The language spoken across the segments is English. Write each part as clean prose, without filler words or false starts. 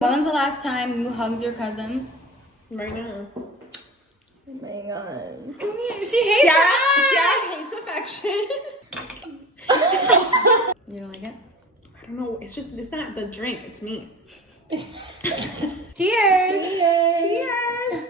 When was the last time you hugged your cousin? Right now. Oh my god. She hates Ciara hates affection. You don't like it? I don't know. It's not the drink. It's me. Cheers! Cheers!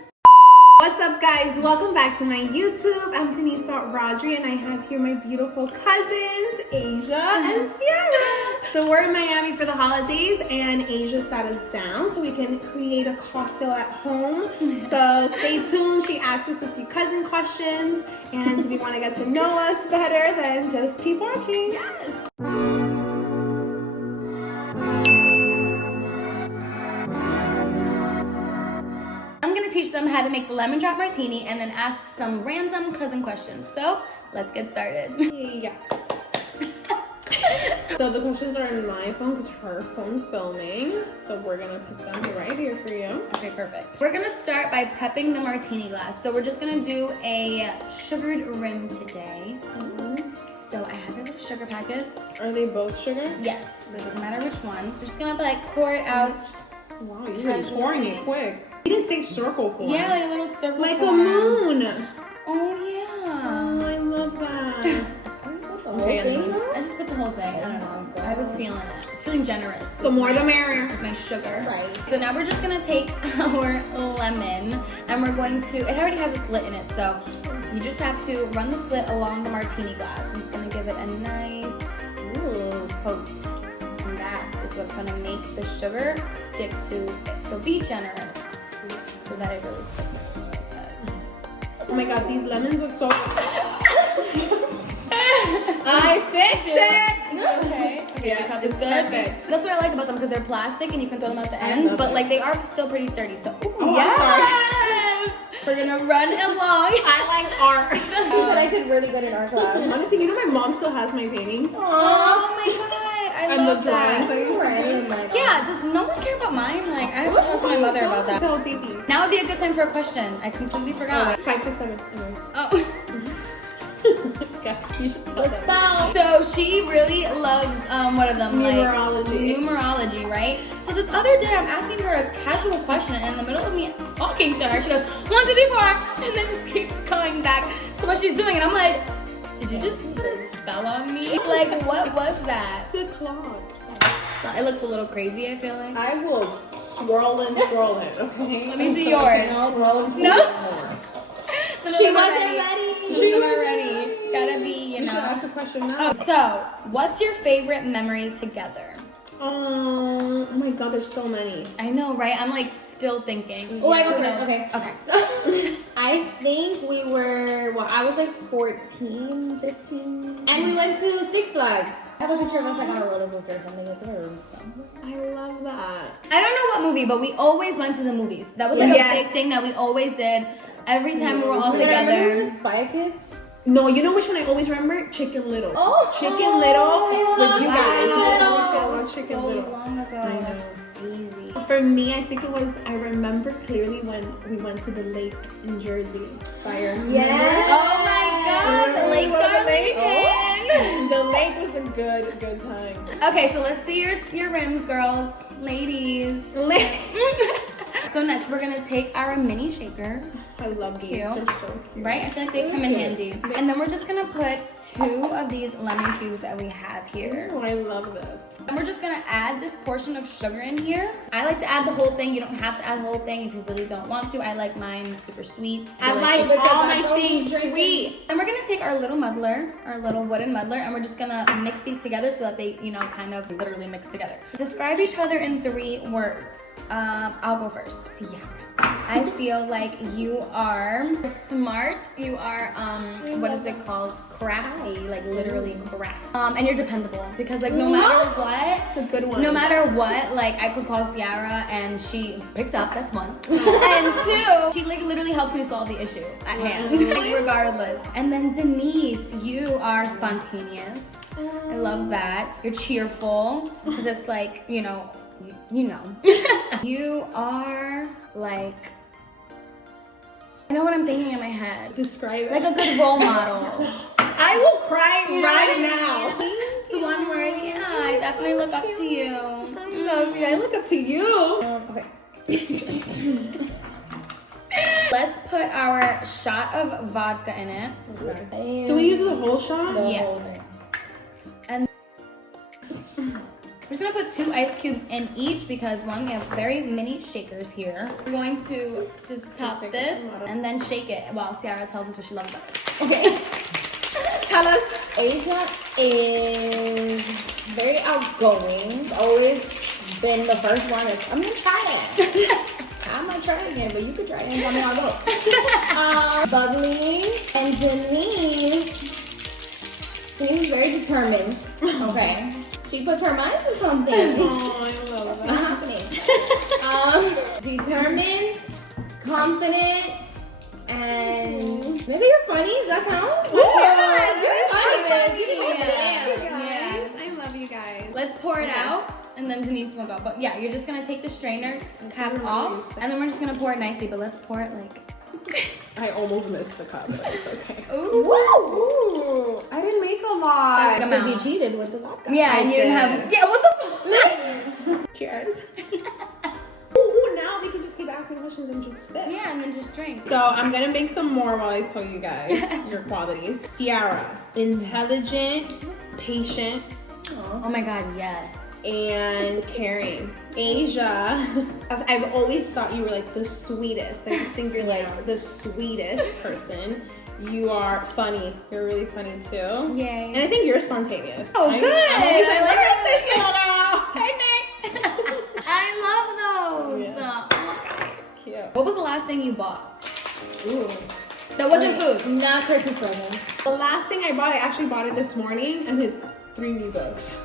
What's up, guys? Welcome back to my YouTube. I'm Denise.Rodri, and I have here my beautiful cousins, Ashia and Ciara. So we're in Miami for the holidays, and Ashia sat us down so we can create a cocktail at home. So stay tuned. She asked us a few cousin questions, and if you want to get to know us better, then just keep watching. Yes! I'm gonna teach them how to make the lemon drop martini and then ask some random cousin questions. So let's get started. Yeah. So the questions are on my phone because her phone's filming. So we're gonna put them right here for you. Okay, perfect. We're gonna start by prepping the martini glass. So we're just gonna do a sugared rim today. So I have your little sugar packets. Are they both sugar? Yes, so it doesn't matter which one. We're just gonna like pour it out. Wow, you're really pouring it quick. You didn't say circle form. Yeah, like a little circle like form. a moon. Oh yeah. Oh, I love that. Okay, I just put the whole thing. I don't know. I was feeling it. I was feeling generous. The more the merrier. With my sugar. Right. So now we're just gonna take our lemon and we're going to, it already has a slit in it, so you just have to run the slit along the martini glass. And it's gonna give it a nice coat. And that is what's gonna make the sugar stick to it. So be generous so that it really sticks. Oh my god, these lemons look so I fixed it! Okay. Yeah, It's good. perfect. That's what I like about them because they're plastic and you can throw them at the end, but like they are still pretty sturdy. So yes! We're gonna run along. I like art. She said I did really good in art class. Honestly, you know my mom still has my paintings. Oh my god, I And love the drawings that. I used to do. Yeah, does no one care about mine? Like I have to talk to my mother about that. So baby. Now would be a good time for a question. I completely forgot. 5, 6, 7. Anyway. Oh. Okay. You should tell The them. spell. So she really loves what are them? Numerology. Like, numerology, right? So this other day I'm asking her a casual question and in the middle of me talking to her, she goes, 1, 2, 3, 4, and then just keeps going back to what she's doing. And I'm like, did you just put a spell on me? Like, what was that? It's a clock. So it looks a little crazy, I feel like. I will Swirl it, okay? Let me see yours. No. She wasn't ready. She wasn't ready. Gotta be, you You should know. ask a question now. Oh, so what's your favorite memory together? Oh my god, there's so many. I know, right? I'm like still thinking. Oh, I go first. Okay. Okay. So, I think we were, I was like 14, 15. And we went to Six Flags. I have a picture of us like on a roller coaster or something. It's in our room somewhere. I love that. I don't know what movie, but we always went to the movies. That was like a Yes. big thing that we always did. Every time we were all Remember we together. went to Spy Kids? No, you know which one I always remember? Chicken Little. Oh, Chicken Little with you guys. Wow. We always get to watch Chicken So Little. long ago. I know. That's crazy. For me, I think it was, I remember clearly when we went to the lake in Jersey. Fire. Yeah. Oh my god, the Lake Darlington. The lake was a good time. Okay, so let's see your rims, girls. Ladies. So next we're gonna take our mini shakers. I love these. Cute. They're so cute. Right? I feel like they come in handy. And then we're just gonna put 2 of these lemon cubes that we have here. Oh, I love this. And we're just gonna add this portion of sugar in here. I like to add the whole thing. You don't have to add the whole thing if you really don't want to. I like mine super sweet. I Delicious. like all that's my all things we drink. sweet. Then we're gonna take our little muddler, our little wooden muddler, and we're just gonna mix these together so that they, you know, kind of literally mix together. Describe each other in 3 words. I'll go first. Ciara. I feel like you are smart. You are, what is it called? Crafty, like literally crafty. And you're dependable because like no matter what, It's a good one. no matter what, like I could call Ciara and she picks up, that's 1. And 2, she like literally helps me solve the issue at hand, like, regardless. And then Denise, you are spontaneous. I love that. You're cheerful because it's like, you know. You are like, I know what I'm thinking in my head. Describe it. Like a good role model. I will cry You know right what I now. mean? It's 1 word. Yeah, I definitely look up to you. love you. I look up to you. Okay. Let's put our shot of vodka in it. Do we need to do the whole shot? Yes. And we're just gonna put 2 ice cubes in each because one, we have very mini shakers here. We're going to just top this and then shake it while Ciara tells us what she loves about it. Okay. Tell us. Ashia is very outgoing. Always been the first one that's, I'm gonna try it. I'm not trying it, but you could try it and tell me how it goes. Bubbly. And Denise seems very determined. Okay. She puts her mind to something. Oh, I love What's that. happening? Determined, confident, and is it you're funny? Does that count? Yes, You're funny, bitch. You I love you guys. Let's pour it out and then Denise will go. But yeah, you're just gonna take the strainer cap off and then we're just gonna pour it nicely, but let's pour it like. I almost missed the cup, but it's okay. Ooh. Ooh, I didn't make a lot. That's Because you cheated with the vodka. Yeah, and you didn't did. have. Yeah, what the fuck? Cheers. Ooh, now we can just keep asking questions and just sit. Yeah, and then just drink. So I'm gonna make some more while I tell you guys your qualities. Ciara, intelligent, patient, Oh my god, yes. and caring. Asia, I've always thought you were like the sweetest. I just think you're like the sweetest person. You are funny. You're really funny too. Yay. And I think you're spontaneous. Oh, I good. I like it. Take me. I love those. Yeah. Oh my god. Cute. What was the last thing you bought? Ooh. That wasn't food. Not Christmas presents. The last thing I bought, I actually bought it this morning, and it's 3 new books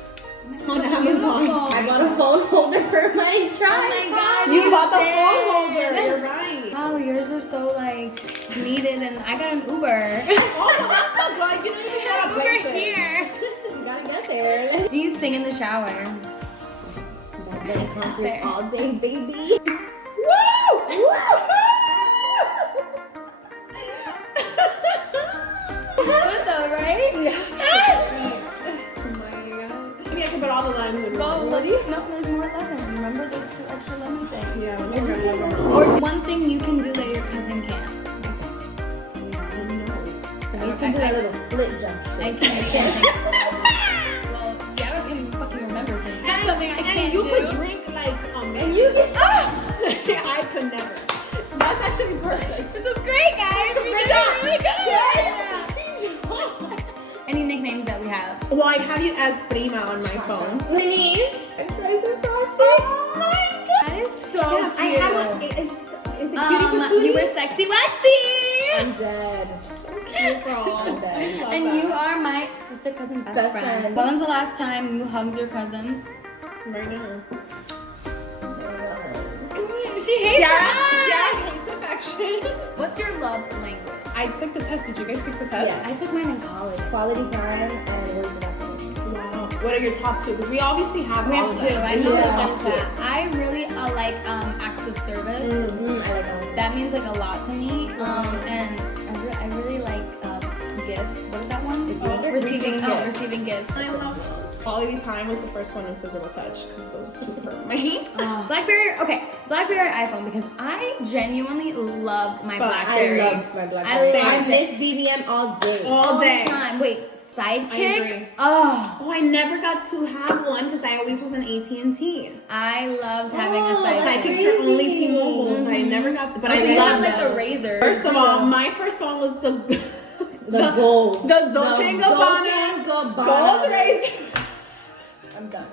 on Amazon. Beautiful. I bought a phone holder for my Oh tripod. my god. You bought the did. phone holder. You're right. Oh, yours were so like needed, and I got an Uber. Oh, that's so good. You know you got a Uber here. Gotta get there. Do you sing in the shower? Back then concerts Fair. all day, baby. Woo! Good though, right? Oh my god. Maybe I can put all the limes in. Well, what do you? No, there's more lemon. Remember, there's 2 extra lemon things. Yeah, Or just put more. Or one thing you can do that your cousin can't. You can do that little split jump I shit. can't. Well, Ciara can fucking remember things. That's something I can't. And you could drink like And you can. I could never. That's actually perfect. This is great, guys. We did really good. Any nicknames that we have? Well, I have you as Prima on my phone. Denise. I try some frosting. Oh my god, that is so Damn, cute. I have a. Is it cutie patootie? You were sexy waxy. I'm dead. so cute, girl. I'm dead. Love And that. you are my sister cousin best friend. friend. When was the last time you hugged your cousin? Right now. She hates Ciara it. hates affection. What's your love language? I took the test. Did you guys take the test? Yeah. I took mine in college. Quality time and words of affirmation. Wow. What are your top 2? Because we obviously have We all have of 2. them. I This know is the that top there's 2. that. I really like acts of service. I like that. That means like a lot to me. And I really like gifts. What is that one? Receiving gifts. Receiving gifts. I love those. Quality time was the first one, and physical touch, because those 2 for me. BlackBerry, okay, BlackBerry or iPhone, because I genuinely loved my BlackBerry. I loved my BlackBerry. I I loved miss BBM all day. All day. the time. Wait, Sidekick? I agree. Oh, Oh, I never got to have one because I always was an AT&T. I loved having a Oh, Sidekick. Sidekicks are only T-Mobile, so I never got. But I I love love like them. the razor. First of all, my first one was the gold. the Dolce & Gabbana gold razor. I'm done.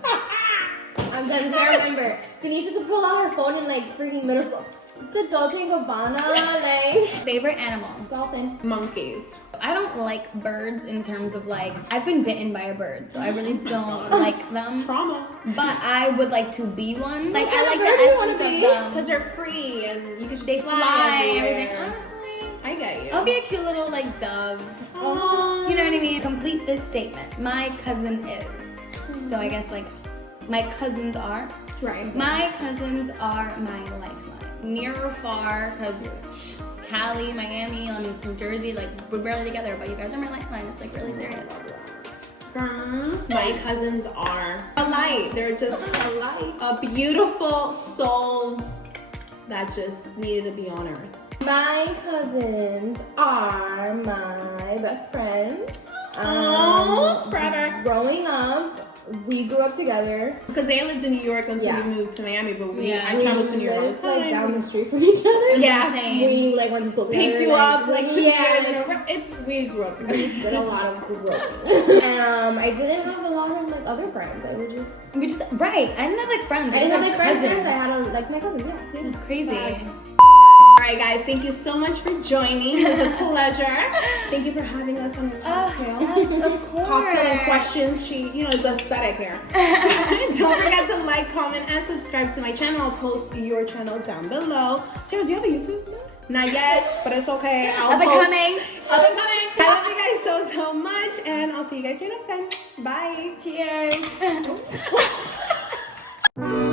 I'm done. I remember. Denise used to pull out her phone in like freaking middle school. It's the Dolce & Gabbana, like Favorite animal? dolphin. Monkeys. I don't like birds in terms of like, I've been bitten by a bird, so I really don't like them. Trauma. But I would like to be one. Like, I kind like of bird do you wanna the essence be? of them. Because they're free and you can just They fly, everything. everywhere. Honestly, I get you. I'll be a cute little like dove. Aww. You know what I mean? Complete this statement. My cousin is. So I guess like my cousins are. Right. My cousins are my lifeline. Near or far, because Cali, Miami, I'm from Jersey, like we're barely together, but you guys are my lifeline. It's like really serious. My cousins are a light. They're just a light. Beautiful souls that just needed to be on earth. My cousins are my best friends. Forever. Growing up, we grew up together. Because they lived in New York until we moved to Miami, but I traveled to New York all the lived, time. like down the street from each other. Yeah. We like went to school together. Picked you up like 2 years in a like, row. We grew up together. we did a lot of growing. And I didn't have a lot of like other friends. I would just I didn't have like friends. I didn't have like cousins. friends. I had like my cousins. Yeah. It was crazy. Alright guys, thank you so much for joining. It was a pleasure. Thank you for having us on your cocktail. Yes, of course. Cocktail and questions. She, is aesthetic here. Don't forget to like, comment, and subscribe to my channel. I'll post your channel down below. Sarah, do you have a YouTube? No? Not yet, but it's okay. Up and coming. Up and coming. I love you guys so much, and I'll see you guys here next time. Bye. Cheers.